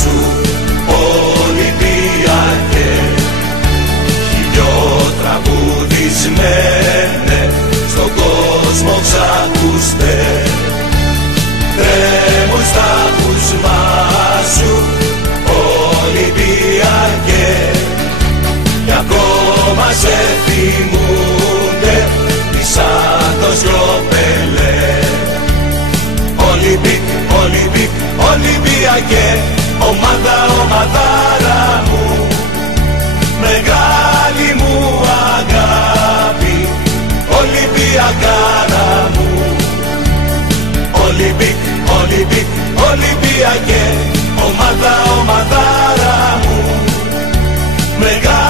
σου, Ολυμπιακέ. Τραγουδισμένε στον κόσμο ξακούστε, τρέμουν στα ακούσμα σου, Ολυμπιακέ. Κι ακόμα σε θυμούνται σαν το Σιωπελέ. Ολυμπίκ, Ολυμπίκ, Ολυμπιακέ, ομάδα, ομαδάρα μου, μεγάλη μου αγάπη, Ολυμπιακάρα μου. Ολυμπίκ, Ολυμπίκ, Ολυμπιακέ, ομάδα, ομαδάρα μου, μεγάλη